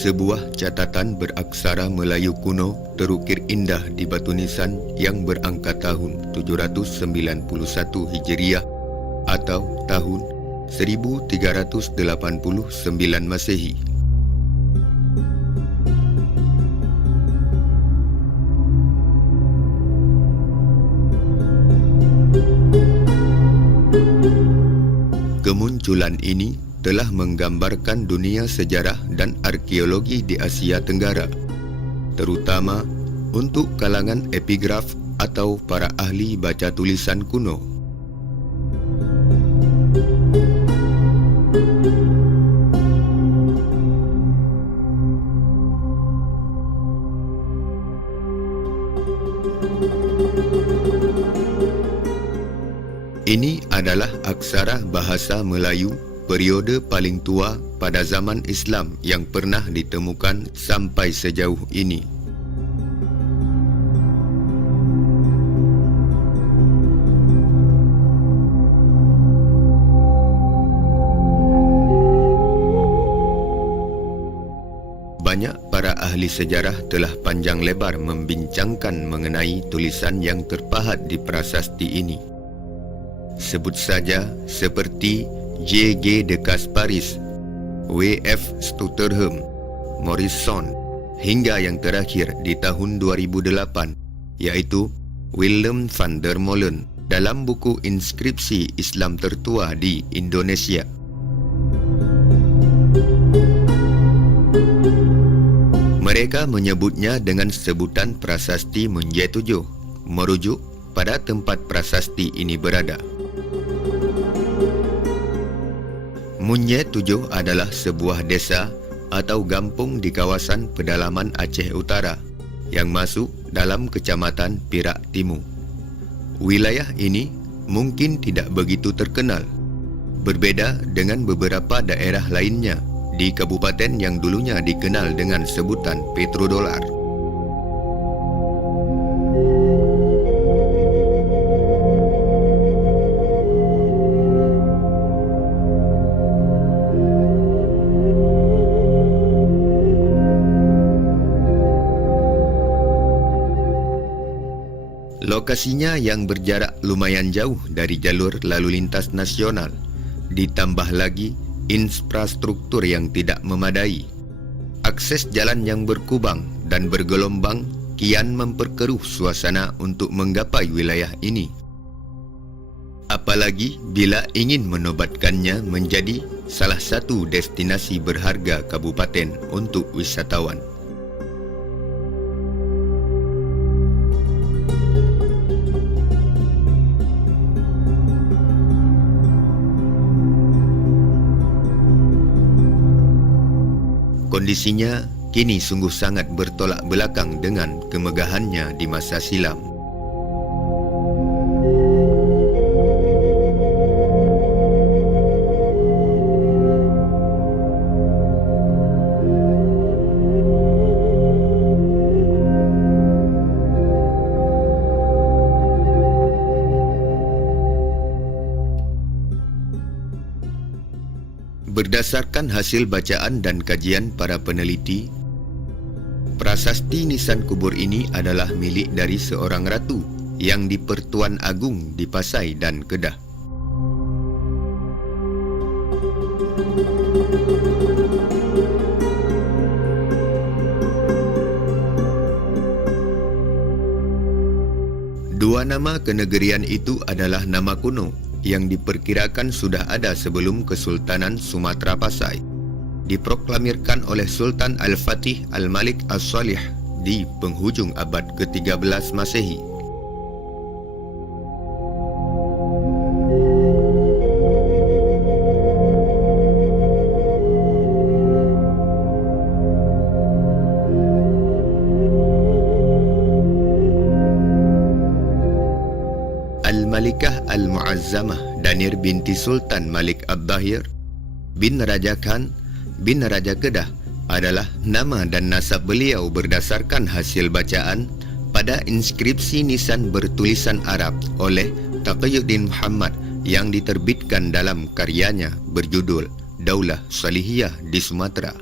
Sebuah catatan beraksara Melayu kuno terukir indah di batu nisan yang berangka tahun 791 Hijriah atau tahun 1389 Masehi. Kemunculan ini telah menggambarkan dunia sejarah dan arkeologi di Asia Tenggara, terutama untuk kalangan epigraf atau para ahli baca tulisan kuno. Ini adalah aksara bahasa Melayu periode paling tua pada zaman Islam yang pernah ditemukan sampai sejauh ini. Banyak para ahli sejarah telah panjang lebar membincangkan mengenai tulisan yang terpahat di prasasti ini. Sebut saja seperti J.G. de Kasparis, W.F. Stutterheim, Morrison, hingga yang terakhir di tahun 2008, yaitu Willem van der Molen dalam buku inskripsi Islam tertua di Indonesia. Mereka menyebutnya dengan sebutan prasasti Munjetujuh, merujuk pada tempat prasasti ini berada. Munjetujuh adalah sebuah desa atau kampung di kawasan pedalaman Aceh Utara yang masuk dalam kecamatan Perak Timur. Wilayah ini mungkin tidak begitu terkenal, berbeda dengan beberapa daerah lainnya di kabupaten yang dulunya dikenal dengan sebutan Petrodolar. Lokasinya yang berjarak lumayan jauh dari jalur lalu lintas nasional, ditambah lagi infrastruktur yang tidak memadai. Akses jalan yang berkubang dan bergelombang kian memperkeruh suasana untuk menggapai wilayah ini. Apalagi bila ingin menobatkannya menjadi salah satu destinasi berharga kabupaten untuk wisatawan. Kondisinya kini sungguh sangat bertolak belakang dengan kemegahannya di masa silam. Berdasarkan hasil bacaan dan kajian para peneliti, prasasti nisan kubur ini adalah milik dari seorang ratu yang di-Pertuan Agung di Pasai dan Kedah. Dua nama kenegerian itu adalah nama kuno yang diperkirakan sudah ada sebelum Kesultanan Sumatera Pasai, diproklamirkan oleh Sultan Al-Fatih Al-Malik As-Salih di penghujung abad ke-13 Masehi. Al-Malikah Al-Mu'azzamah Danir binti Sultan Malik Ad-Dahir bin Raja Khan bin Raja Kedah adalah nama dan nasab beliau berdasarkan hasil bacaan pada inskripsi nisan bertulisan Arab oleh Taqiyuddin Muhammad yang diterbitkan dalam karyanya berjudul Daulah Salihiyah di Sumatera.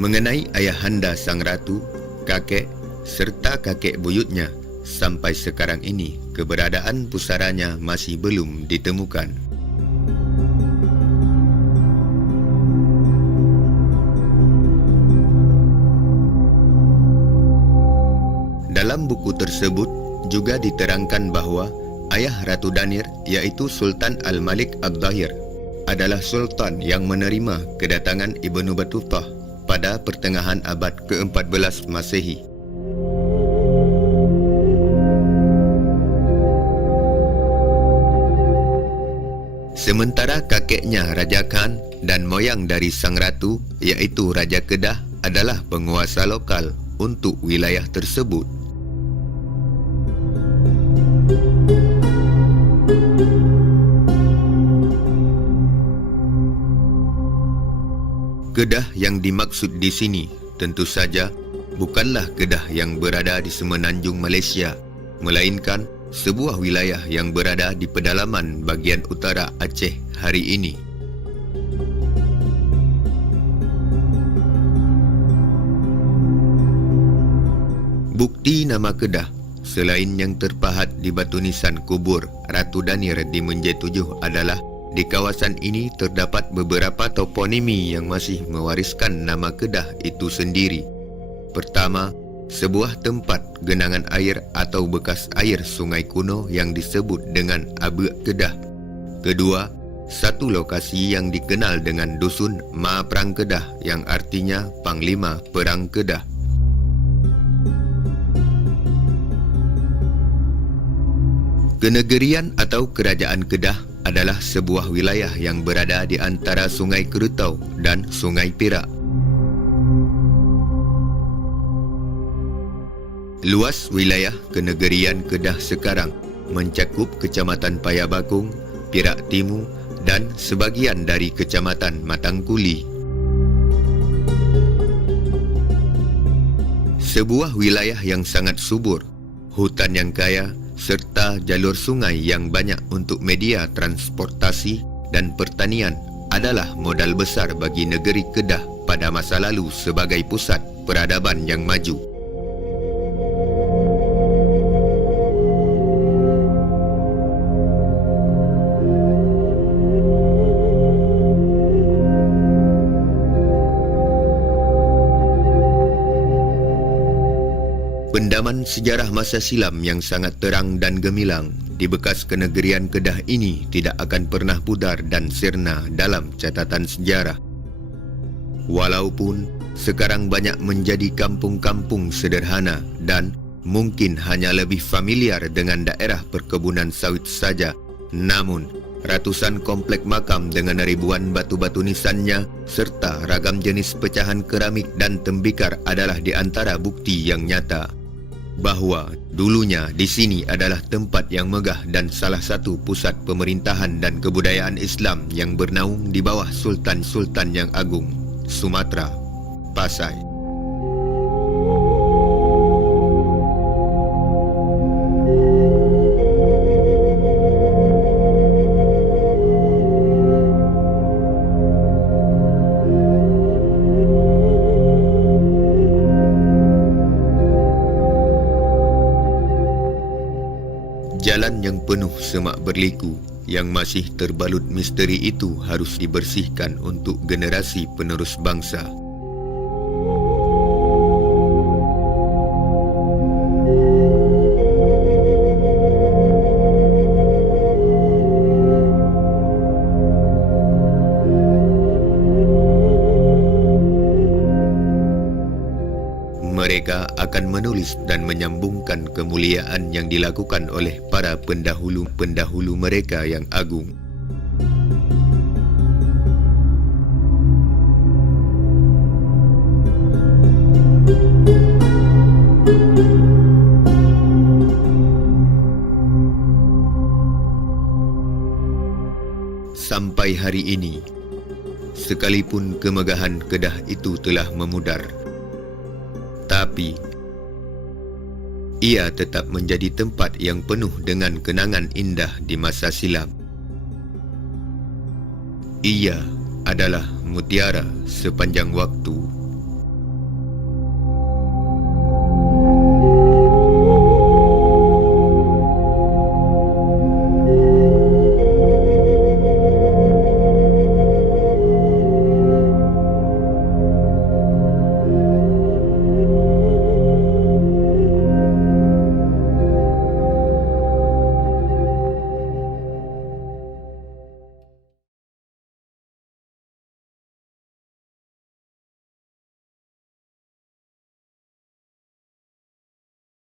Mengenai ayahanda sang ratu, kakek serta kakek buyutnya, sampai sekarang ini keberadaan pusaranya masih belum ditemukan. Dalam buku tersebut juga diterangkan bahawa ayah Ratu Danir, iaitu Sultan Al-Malik Ad-Dahir, adalah sultan yang menerima kedatangan Ibnu Battutah pada pertengahan abad ke-14 Masehi. Sementara kakeknya Raja Khan dan moyang dari sang ratu, iaitu Raja Kedah, adalah penguasa lokal untuk wilayah tersebut. Kedah yang dimaksud di sini tentu saja bukanlah Kedah yang berada di semenanjung Malaysia, melainkan sebuah wilayah yang berada di pedalaman bagian utara Aceh hari ini. Bukti nama Kedah selain yang terpahat di batu nisan kubur Ratu Danir di Menje 7 adalah di kawasan ini terdapat beberapa toponimi yang masih mewariskan nama Kedah itu sendiri. Pertama, sebuah tempat genangan air atau bekas air sungai kuno yang disebut dengan Abek Kedah. Kedua, satu lokasi yang dikenal dengan Dusun Ma Perang Kedah yang artinya Panglima Perang Kedah. Kenegerian atau Kerajaan Kedah adalah sebuah wilayah yang berada di antara Sungai Kerutau dan Sungai Perak. Luas wilayah Kenegerian Kedah sekarang mencakup Kecamatan Payabakung, Perak Timur dan sebahagian dari Kecamatan Matangkuli. Sebuah wilayah yang sangat subur, hutan yang kaya, serta jalur sungai yang banyak untuk media transportasi dan pertanian adalah modal besar bagi negeri Kedah pada masa lalu sebagai pusat peradaban yang maju. Pendaman sejarah masa silam yang sangat terang dan gemilang di bekas kenegerian Kedah ini tidak akan pernah pudar dan sirna dalam catatan sejarah. Walaupun sekarang banyak menjadi kampung-kampung sederhana dan mungkin hanya lebih familiar dengan daerah perkebunan sawit saja, namun ratusan komplek makam dengan ribuan batu-batu nisannya serta ragam jenis pecahan keramik dan tembikar adalah di antara bukti yang nyata bahawa dulunya di sini adalah tempat yang megah dan salah satu pusat pemerintahan dan kebudayaan Islam yang bernaung di bawah Sultan-Sultan yang agung, Sumatera, Pasai. Jalan yang penuh semak berliku yang masih terbalut misteri itu harus dibersihkan untuk generasi penerus bangsa. Mereka akan menulis dan menyambungkan kemuliaan yang dilakukan oleh para pendahulu-pendahulu mereka yang agung. hari ini, sekalipun kemegahan Kedah itu telah memudar, tapi ia tetap menjadi tempat yang penuh dengan kenangan indah di masa silam. Ia adalah mutiara sepanjang waktu